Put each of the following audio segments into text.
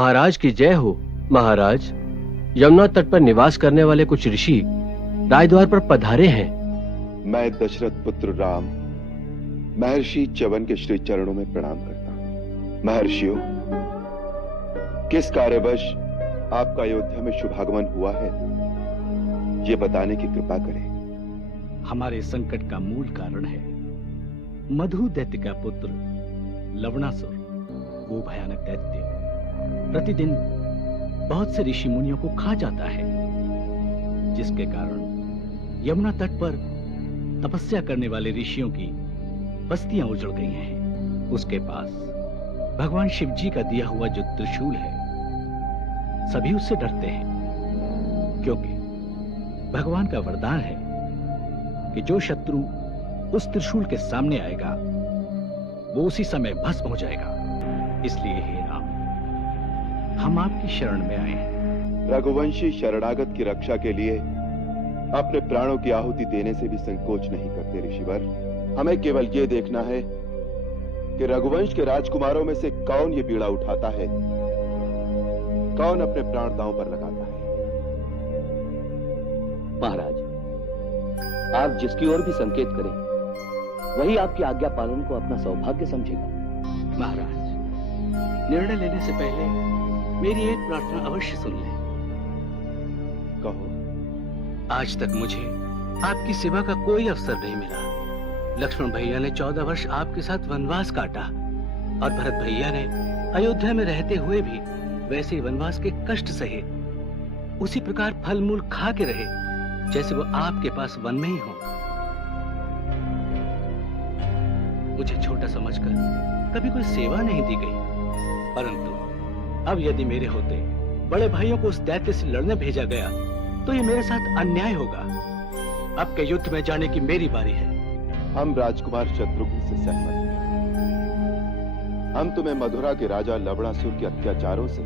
महाराज की जय हो। महाराज, यमुना तट पर निवास करने वाले कुछ ऋषि राजद्वार पर पधारे हैं। मैं दशरथ पुत्र राम महर्षि च्यवन के श्री चरणों में प्रणाम करता हूं। महर्षियों, किस कार्यवश आपका अयोध्या में शुभागमन हुआ है, ये बताने की कृपा करें। हमारे संकट का मूल कारण है मधु दैत्य का पुत्र लवणासुर। वो भयानक दैत्य प्रतिदिन बहुत से ऋषि मुनियों को खा जाता है, जिसके कारण यमुना तट पर तपस्या करने वाले ऋषियों की बस्तियां उजड़ गई हैं। उसके पास भगवान शिव जी का दिया हुआ जो त्रिशूल है, सभी उससे डरते हैं, क्योंकि भगवान का वरदान है कि जो शत्रु उस त्रिशूल के सामने आएगा वो उसी समय भस्म हो जाएगा। इसलिए हे राम, हम आपकी शरण में आए हैं। रघुवंशी शरणागत की रक्षा के लिए अपने प्राणों की आहुति देने से भी संकोच नहीं करते ऋषिवर। हमें केवल ये देखना है कि रघुवंश के राजकुमारों में से कौन ये बीड़ा उठाता है, कौन अपने प्राण दांव पर लगाता है। महाराज, आप जिसकी ओर भी संकेत करें, वही आपकी आज्ञा पालन को अपना सौभाग्य समझेगा। महाराज, निर्णय लेने से पहले मेरी एक प्रार्थना अवश्य सुन लें। कहो। आज तक मुझे आपकी सेवा का कोई अवसर नहीं मिला। लक्ष्मण भैया ने 14 वर्ष आपके साथ वनवास काटा और भरत भैया ने अयोध्या में रहते हुए भी वैसे ही वनवास के कष्ट सहे। उसी प्रकार फल मूल खा के रहे जैसे वो आपके पास वन में ही हो। मुझे छोटा समझकर कभी कोई सेवा नहीं दी गई, परंतु अब यदि मेरे होते बड़े भाइयों को उस दैत्य से लड़ने भेजा गया तो ये मेरे साथ अन्याय होगा। अब के युद्ध में जाने की मेरी बारी है। हम राजकुमार शत्रुघ्न से सहमत हैं। हम तुम्हें मथुरा के राजा लवणासुर के अत्याचारों से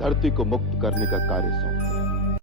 धरती को मुक्त करने का कार्य सौंपते हैं।